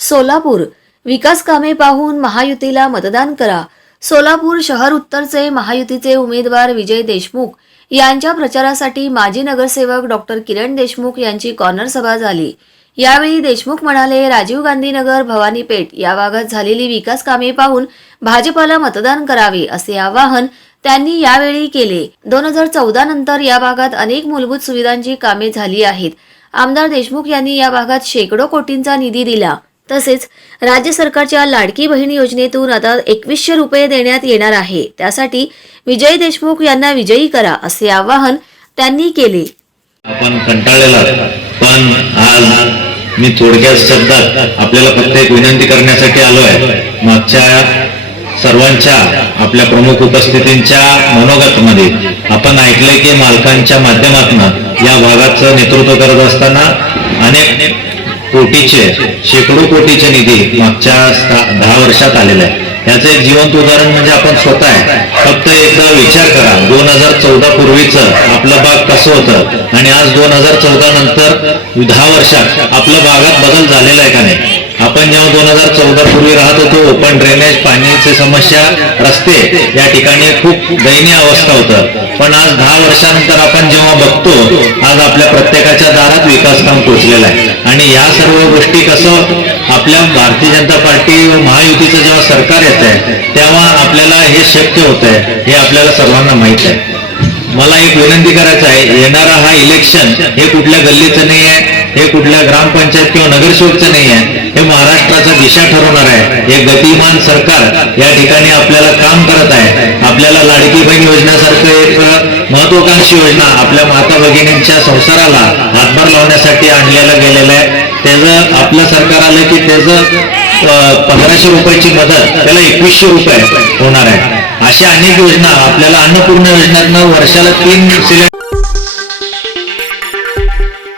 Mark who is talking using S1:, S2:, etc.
S1: सोलापूर. विकास कामे पाहून महायुतीला मतदान करा. सोलापूर शहर उत्तरचे महायुतीचे उमेदवार विजय देशमुख यांच्या प्रचारासाठी माजी नगरसेवक डॉक्टर किरण देशमुख यांची कॉर्नर सभा झाली. यावेळी देशमुख म्हणाले राजीव गांधी नगर भवानी पेठ या भागात झालेली विकास कामे पाहून भाजपाला मतदान करावे असे आवाहन त्यांनी यावेळी केले. दोन हजार चौदा नंतर या भागात अनेक मूलभूत सुविधांची कामे झाली आहेत. आमदार देशमुख यांनी या भागात शेकडो कोटींचा निधी दिला. तसेच राज्य सरकारच्या लाडकी बहीण योजनेतून आता एकवीसशे रुपये देण्यात येणार आहे. त्यासाठी विजय देशमुख यांना विजयी करा असे आवाहन त्यांनी केले.
S2: आपण कंटाळलेला पण आज मी थोडक्यात शब्दात आपल्याला फक्त एक विनंती करण्यासाठी आलो आहे. मागच्या सर्वांच्या आपल्या प्रमुख उपस्थितींच्या मनोगतमध्ये आपण ऐकलंय की मालकांच्या माध्यमातून या भागाचं नेतृत्व करत असताना अनेक कोटीचे शेकडो कोटीचे निधी मागच्या दहा वर्षात आलेले आहे याचं एक जिवंत उदाहरण म्हणजे आपण स्वतः आहे. फक्त एकदा विचार करा दोन हजार चौदा पूर्वीच आपलं बाग कसं होतं? आणि आज दोन हजार चौदा नंतर दहा वर्षात आपलं बागात बदल झालेला आहे का नाही? आपण जेव्हा दोन हजार चौदा पूर्वी राहत होतो पण ड्रेनेज पाण्याची समस्या रस्ते या ठिकाणी खूप दयनीय अवस्था होतं. पण आज दहा वर्षानंतर आपण जेव्हा बघतो आज आपल्या प्रत्येकाच्या दारात विकास काम पोहोचलेला आहे. आणि या सर्व गोष्टी कसं आपल्या भारतीय जनता पार्टी व महायुतीचं जेव्हा सरकार येत आहे तेव्हा आपल्याला हे शक्य होत आहे हे आपल्याला सर्वांना माहीत आहे. मला एक विनंती करायचं आहे येणारा हा इलेक्शन हे कुठल्या गल्लीचं नाही आहे कुठल्या ग्रामपंचायत किंवा नगरसेवकचं नाही आहे. हे महाराष्ट्राचा दिशा ठरवणार आहे. हे गतिमान सरकार या ठिकाणी आपल्याला काम करत आहे. आपल्याला लाडकी बहीण योजनेसारखं एक महत्वाकांक्षी योजना आपल्या माता भगिनींच्या संसाराला हातभार लावण्यासाठी आणलेलं गेलेलं आहे. त्याचं आपलं सरकार आलं की त्याचं पंधराशे रुपयाची मदत त्याला एकवीसशे रुपये होणार आहे. अशा अनेक योजना आपल्याला अन्नपूर्ण योजनेतनं वर्षाला तीन सिलेंडर